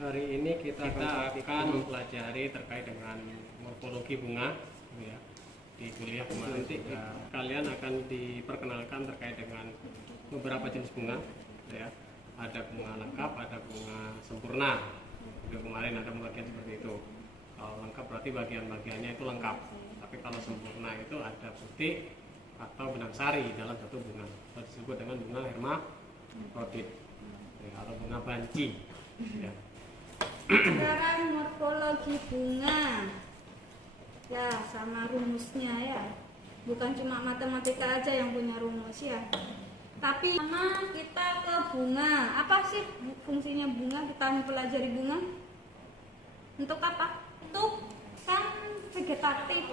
Hari ini kita akan mempelajari terkait dengan morfologi bunga, ya. Di kuliah kemarin kalian akan diperkenalkan terkait dengan beberapa jenis bunga, ya. Ada bunga lengkap, ada bunga sempurna. Jadi kemarin ada pembagian seperti itu. Kalau lengkap berarti bagian-bagiannya itu lengkap. Tapi kalau sempurna itu ada putih atau benang sari dalam satu bunga. Itu disebut dengan bunga hermafrodit, ya, atau bunga banci. Ya. Sekarang morfologi bunga, ya sama rumusnya ya. Bukan cuma matematika aja yang punya rumus ya. Tapi sama kita ke bunga. Apa sih fungsinya bunga? Kita mempelajari bunga. Untuk apa? Untuk kan vegetatif,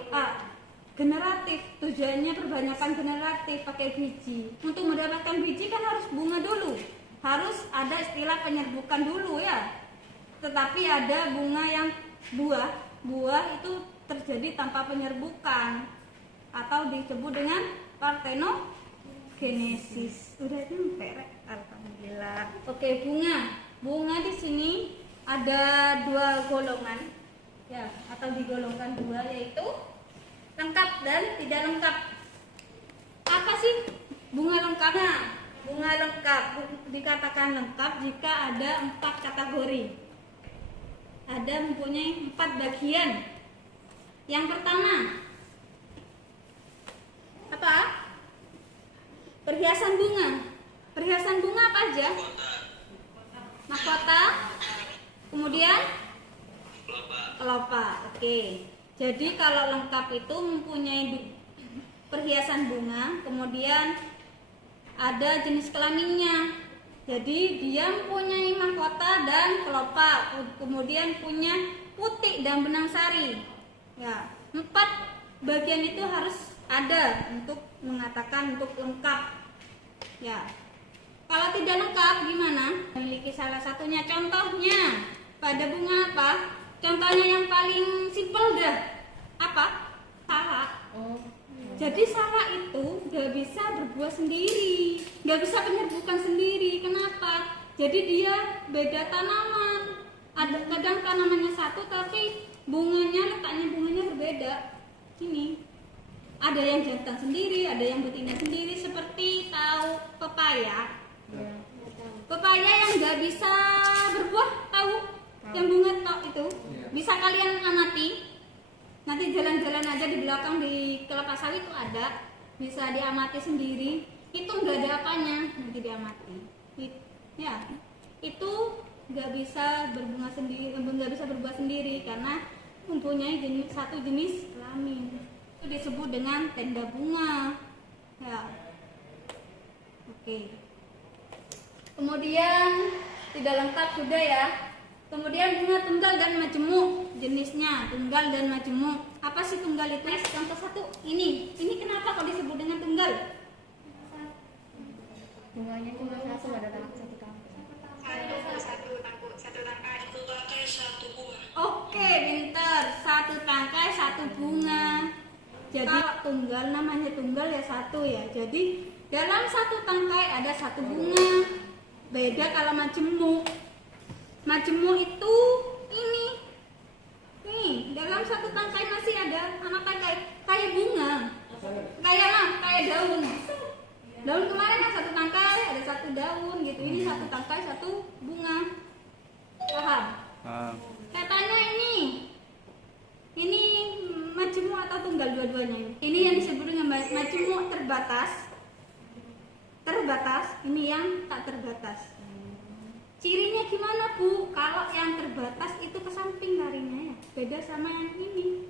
generatif. Tujuannya perbanyakan generatif pakai biji. Untuk mendapatkan biji kan harus bunga dulu. Harus ada istilah penyerbukan dulu ya. Tetapi ada bunga yang buah itu terjadi tanpa penyerbukan atau disebut dengan partenogenesis. Udah nyampe, alhamdulillah. Oke, bunga di sini ada dua golongan ya, atau digolongkan dua, yaitu lengkap dan tidak lengkap. Apa sih bunga lengkap? Nah, bunga lengkap dikatakan lengkap jika ada 4 kategori. Ada mempunyai 4 bagian. Yang pertama, apa? Perhiasan bunga. Perhiasan bunga apa aja? Mahkota. Kemudian kelopak. Oke. Jadi kalau lengkap itu mempunyai perhiasan bunga, kemudian ada jenis kelaminnya. Jadi dia mempunyai mahkota dan kelopak, kemudian punya putik dan benang sari. Ya, 4 bagian itu harus ada untuk mengatakan untuk lengkap. Ya, kalau tidak lengkap gimana? Memiliki salah satunya. Contohnya pada bunga apa? Contohnya yang paling simpel dah. Apa? Salak. Jadi salak itu gak bisa berbuah sendiri, gak bisa penyerbukan sendiri. Kenapa? Jadi dia beda tanaman. Ada kadang tanamannya satu tapi letaknya bunganya berbeda. Ini ada yang jantan sendiri, ada yang betina sendiri. Seperti tahu pepaya. Pepaya yang gak bisa berbuah, tahu? Yang bunga tok itu bisa kalian amati. Nanti jalan-jalan aja di belakang di kelapa sawit itu ada, bisa diamati sendiri. Itu nggak ada apanya, nanti diamati. Ya, itu nggak bisa berbunga sendiri, nggak bisa berbuah sendiri karena mempunyai satu jenis kelamin. Itu disebut dengan tenda bunga. Ya, oke. Kemudian tidak lengkap sudah ya. Kemudian bunga tunggal dan majemuk, jenisnya tunggal dan majemuk. Apa sih tunggal itu? Contoh satu, ini kenapa kok disebut dengan tunggal? Bunganya cuma satu, ada satu tangkai. Satu tangkai satu bunga. Oke, pintar. Satu tangkai satu bunga. Jadi tunggal namanya tunggal ya satu ya. Jadi dalam satu tangkai ada satu bunga. Beda kalau majemuk. Majemuk itu ini dalam satu tangkai masih ada anak tangkai kayak bunga, kayak daun. Daun kemarin kan satu tangkai ada satu daun gitu. Ini satu tangkai satu bunga. Paham? Katanya ini majemuk atau tunggal dua-duanya. Ini yang disebut dengan majemuk terbatas. Ini yang tak terbatas. Cirinya gimana Bu? Kalau yang terbatas itu ke samping larinya ya, beda sama yang ini.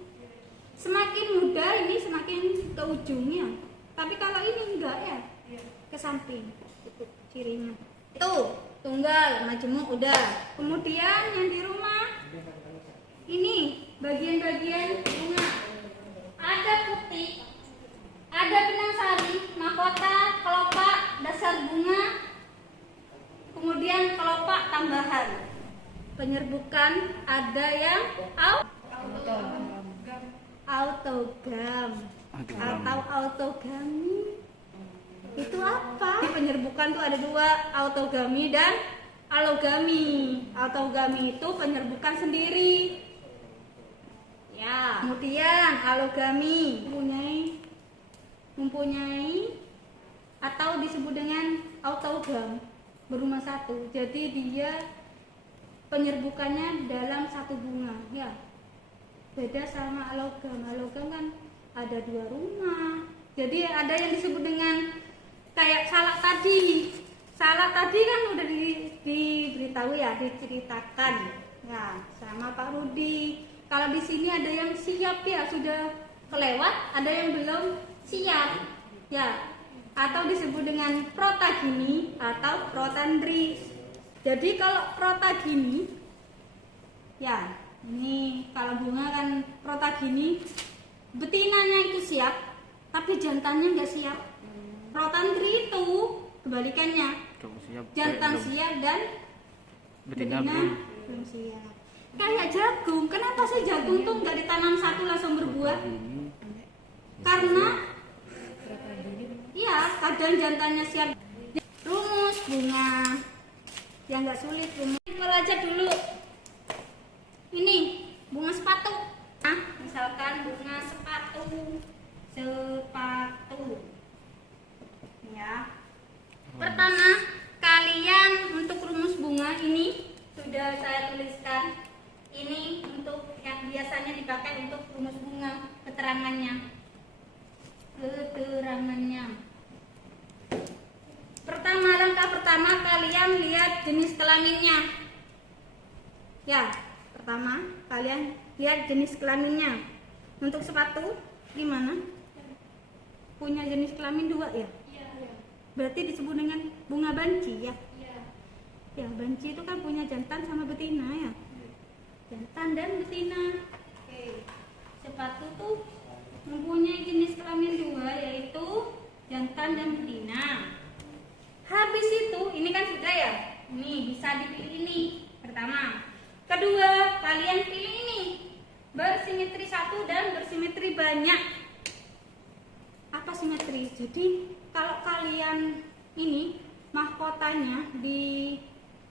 Semakin muda ini semakin ke ujungnya. Tapi kalau ini enggak ya, ke samping. Itu cirinya. Itu tunggal, majemuk udah. Kemudian yang di rumah ini bagian-bagian bunga. Ada putih, ada benang sari, mahkota, kelopak, dasar bunga. Kemudian kelopak tambahan. Penyerbukan ada yang autogam atau autogami. Itu apa? Penyerbukan tuh ada dua, autogami dan alogami. Alogami itu penyerbukan sendiri. Ya, kemudian alogami mempunyai atau disebut dengan autogam berumah satu. Jadi dia penyerbukannya dalam satu bunga, ya. Beda sama alogam. Alogam kan ada 2 rumah. Jadi ada yang disebut dengan kayak salak tadi. Salak tadi kan udah diberitahu ya, diceritakan ya sama Pak Rudi. Kalau di sini ada yang siap ya, sudah kelewat, ada yang belum siap ya, atau disebut dengan protagini atau protandri. Jadi kalau protagini ya, ini kalau bunga kan protagini, betinanya itu siap tapi jantannya nggak siap. Protandri itu kebalikannya, jantan siap dan betina belum siap. Kayak jagung, kenapa sih jagung tuh nggak ditanam satu langsung berbuah? Karena ya kadang jantannya siap. Rumus bunga yang nggak sulit, rumus belajar dulu. Ini bunga sepatu. Nah, misalkan bunga sepatu, ya. Pertama, kalian untuk rumus bunga ini sudah saya tuliskan. Ini untuk yang biasanya dipakai untuk rumus bunga, keterangannya. Langkah pertama kalian lihat jenis kelaminnya. Ya, pertama kalian lihat jenis kelaminnya. Untuk sepatu gimana? Punya jenis kelamin 2 ya? Berarti disebut dengan bunga banci ya? Ya, banci itu kan punya jantan sama betina ya? Jantan dan betina. Oke. Sepatu tuh mempunyai jenis kelamin 2, yaitu jantan dan betina. Habis itu, ini kan sudah ya? Ini bisa dipilih ini pertama. Kedua, kalian pilih ini bersimetri 1 dan bersimetri banyak. Apa simetri? Jadi kalau kalian ini mahkotanya di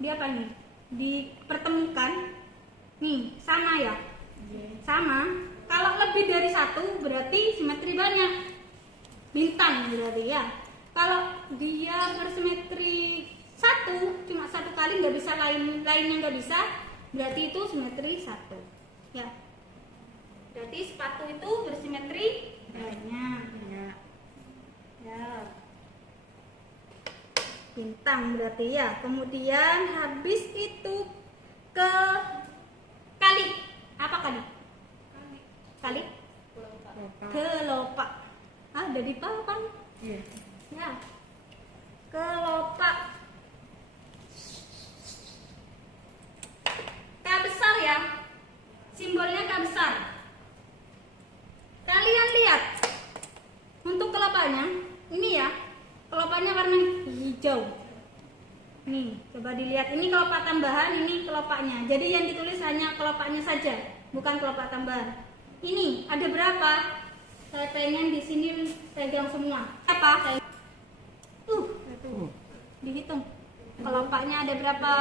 apa nih? Dipertemukan. Nih, sama ya? Sama. Kalau lebih dari 1 berarti simetri banyak. Bintang berarti ya. Kalau dia bersimetri 1, cuma 1 kali nggak bisa, lainnya nggak bisa, berarti itu simetri 1. Ya. Berarti sepatu itu bersimetri banyak. Ya. Bintang berarti ya. Kemudian habis itu ke kali. Apa kali? Kali? Kelopak. Ah, udah dipaham? Iya. Ya. Kelopak. K besar ya. Simbolnya K besar. Kalian lihat. Untuk kelopaknya, ini ya. Kelopaknya warna hijau. Nih, coba dilihat. Ini kelopak tambahan, ini kelopaknya. Jadi yang ditulis hanya kelopaknya saja, bukan kelopak tambahan. Ini ada berapa? Saya pengen di sini pegang semua. Apa? Dihitung. Kelopaknya ada berapa?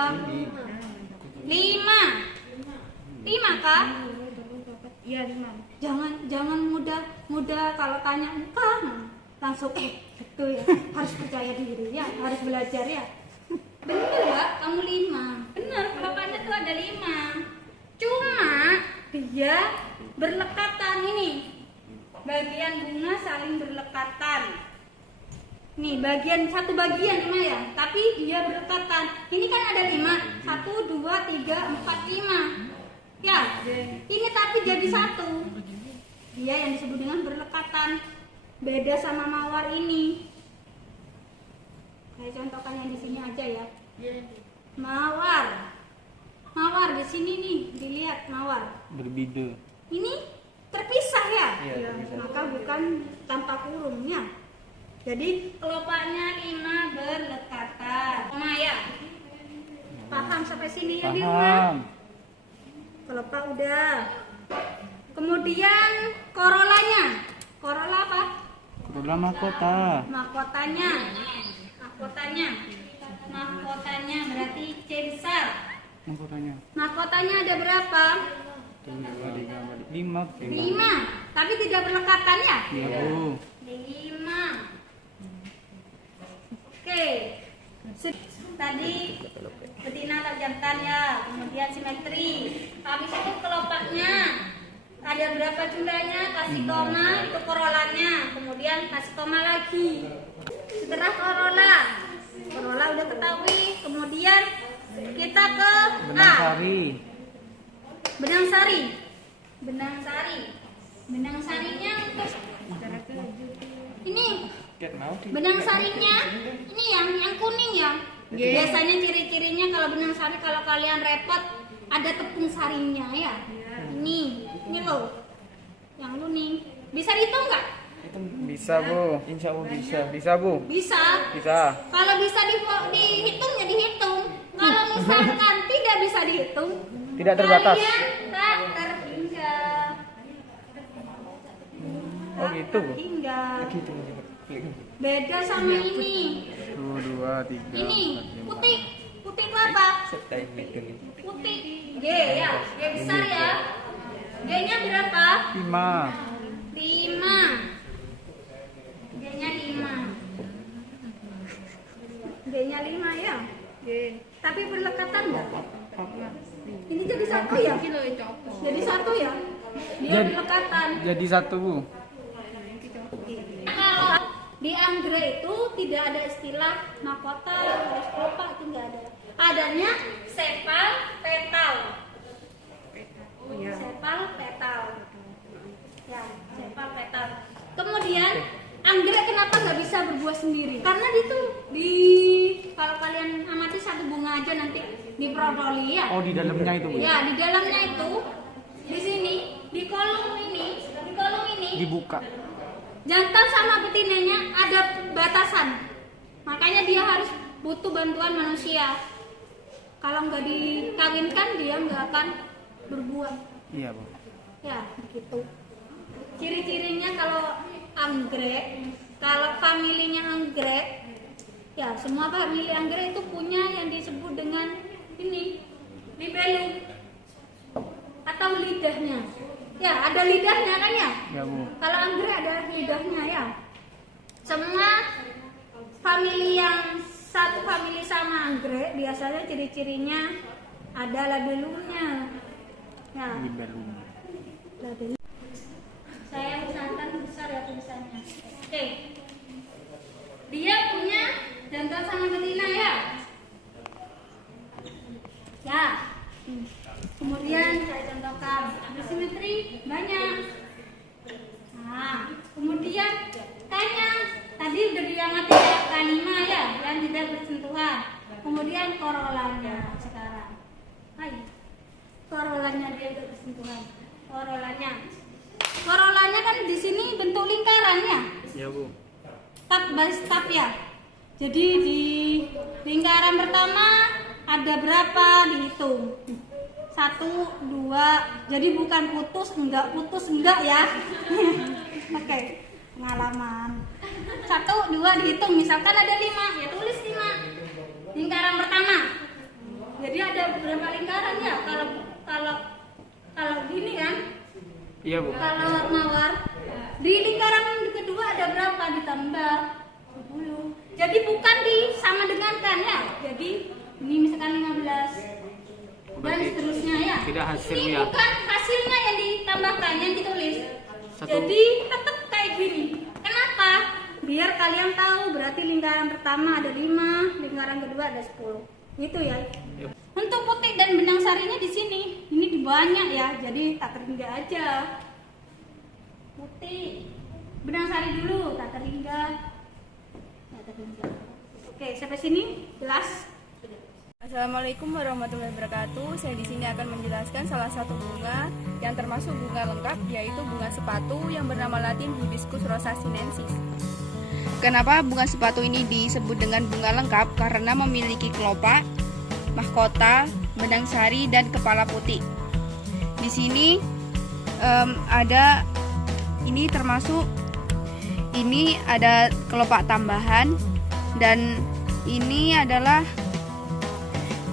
5. 5 kah? Iya, 5. Jangan mudah kalau tanya bukan langsung gitu ya. Harus percaya diri ya, harus belajar ya. Bener Mbak, kamu 5. Bener, kelopaknya tuh ada 5. Cuma dia berlekatan ini. Bagian bunga saling berlekatan. Nih, satu bagian cuma ya, tapi dia berdekatan. Ini kan ada 5, 1, 2, 3, 4, 5. Ya, ini tapi jadi 1. Dia yang disebut dengan berdekatan. Beda sama mawar ini. Saya contohkan yang di sini aja ya. Mawar di sini nih, dilihat mawar. Berbeda. Ini terpisah ya, Iya, maka bukan tanpa kurungnya. Jadi kelopaknya 5 berdekatan. Maya, paham sampai sini ya di rumah? Kelopak udah. Kemudian korolanya. Korola apa? Korola mahkota. Mahkotanya. Mahkotanya berarti C di Mahkotanya ada berapa? 5. Tapi tidak berlekatan ya? Iya, Bu. 5. Oke. Tadi betina tak jantan ya, kemudian simetri. Habis itu kelopaknya. Ada berapa jumlahnya? Kasih koma, itu korolanya. Kemudian kasih koma lagi. Setelah korola udah ketahui. Kemudian kita ke benang sari. Benang sarinya untuk ini. Benang sarinya ini yang kuning ya. Biasanya ciri-cirinya kalau benang sari, kalau kalian repot ada tepung sarinya ya. Ini loh. Yang kuning. Bisa dihitung nggak? Bisa, Bu. Insya Allah bisa. Bisa, Bu. Bisa. Bisa. Kalau bisa dihitung ya dihitung. Kalau misalkan tidak bisa dihitung, Tidak terbatas. kalian tak terhingga. Oh gitu, Bu. Terhingga. Beda sama ini. 1, 2, 3. Ini putih. Putih itu apa? Putih. G ya. G besar ya. G-nya berapa? 5. 5. G-nya 5. G-nya 5 ya. Tapi berlekatan enggak? Ini jadi satu ya? Jadi satu ya? Dia berlekatan. Jadi 1, Bu. Kalau di anggrek itu tidak ada istilah mahkota, garis kelopak, itu enggak ada. Adanya sepal petal. Sepal petal. Ya, sepal petal. Kemudian anggrek kenapa nggak bisa berbuah sendiri? Karena itu kalau kalian amati satu bunga aja nanti diprodoli ya. Oh, di dalamnya itu, Bu. Ya, di dalamnya itu di sini, di kolom ini Dibuka. jantan sama betinanya ada batasan. Makanya dia harus butuh bantuan manusia. Kalau nggak dikawinkan dia nggak akan berbuah. Iya, Bu. Ya, begitu. Ciri-cirinya kalau anggrek, kalau familinya anggrek, ya semua famili anggrek itu punya yang disebut dengan ini, libellum atau lidahnya. Ya, ada lidahnya kan ya? Ya, Bu. Kalau anggrek ada lidahnya ya. Semua famili yang satu famili sama anggrek biasanya ciri-cirinya ada labellumnya. Ya. Libellum. Labellum. Saya usahakan besar ya tulisannya. Oke. Dia punya jantan sama betina ya. Ya. Kemudian saya contohkan simetri banyak. Nah, kemudian K-nya tadi udah diamati ya, K5 ya, yang tidak bersentuhan. Kemudian korolanya sekarang. Hai. Korolanya dia udah bersentuhan. Korolanya kan di sini bentuk lingkaran ya. Ya, Bu. Baris tap ya. Jadi di lingkaran pertama ada berapa dihitung? 1, 2. Jadi bukan putus enggak ya. Oke, pengalaman. 1, 2 dihitung. Misalkan ada 5, ya tulis 5. Lingkaran pertama. Jadi ada berapa lingkaran ya? Kalau gini kan? Iya, Bu. Kalau mawar di lingkaran kedua ada berapa ditambah 10. Jadi bukan sama dengan kan ya. Jadi ini misalkan 15 dan Berarti seterusnya ya. tidak hasil Ini ya. bukan hasilnya yang ditambahkan, yang ditulis. Satu. Jadi tetap kayak gini. Kenapa? Biar kalian tahu berarti lingkaran pertama ada 5, lingkaran kedua ada 10. Gitu ya. Yep. Untuk putih dan benang sarinya di sini. Ini banyak ya. Jadi tak terhingga aja. Putih. Benang sari dulu, tak terhingga. Oke, sampai sini jelas. Assalamualaikum warahmatullahi wabarakatuh. Saya di sini akan menjelaskan salah satu bunga yang termasuk bunga lengkap, yaitu bunga sepatu yang bernama Latin Hibiscus rosa sinensis. Kenapa bunga sepatu ini disebut dengan bunga lengkap? Karena memiliki kelopak, mahkota, benang sari, dan kepala putih. Di sini ada ini termasuk ini ada kelopak tambahan dan ini adalah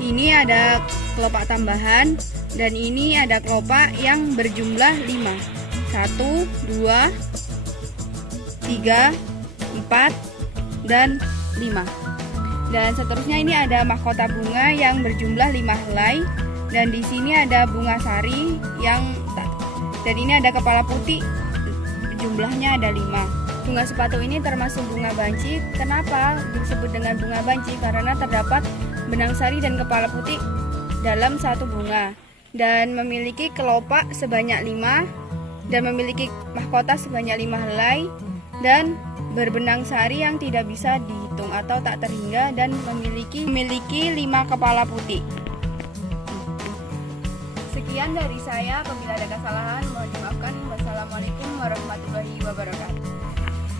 Ini ada kelopak tambahan dan ini ada kelopak yang berjumlah 5. 1, 2, 3, 4, dan 5. Dan seterusnya ini ada mahkota bunga yang berjumlah 5 helai dan di sini ada bunga sari dan ini ada kepala putih, jumlahnya ada 5. Bunga sepatu ini termasuk bunga banci. Kenapa disebut dengan bunga banci? Karena terdapat benang sari dan kepala putih dalam satu bunga dan memiliki kelopak sebanyak 5 dan memiliki mahkota sebanyak 5 helai dan berbenang sari yang tidak bisa dihitung atau tak terhingga dan memiliki 5 kepala putih. Sekian dari saya, apabila ada kesalahan mohon dimaafkan. Wassalamualaikum warahmatullahi wabarakatuh.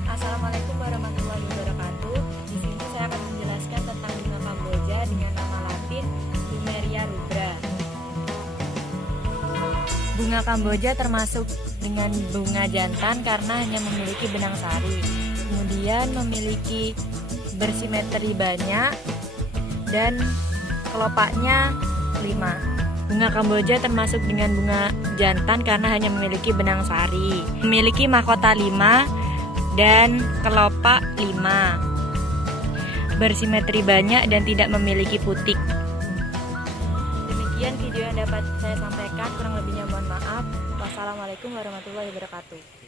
Assalamualaikum warahmatullahi wabarakatuh. Di sini saya akan menjelaskan tentang bunga Kamboja dengan nama latin Plumeria rubra. Bunga Kamboja termasuk dengan bunga jantan karena hanya memiliki benang sari. Kemudian memiliki bersimetri banyak dan kelopaknya 5. Bunga Kamboja termasuk dengan bunga jantan karena hanya memiliki benang sari. Memiliki mahkota 5 dan kelopak 5, bersimetri banyak dan tidak memiliki putik. Demikian video yang dapat saya sampaikan, kurang lebihnya mohon maaf. Wassalamualaikum warahmatullahi wabarakatuh.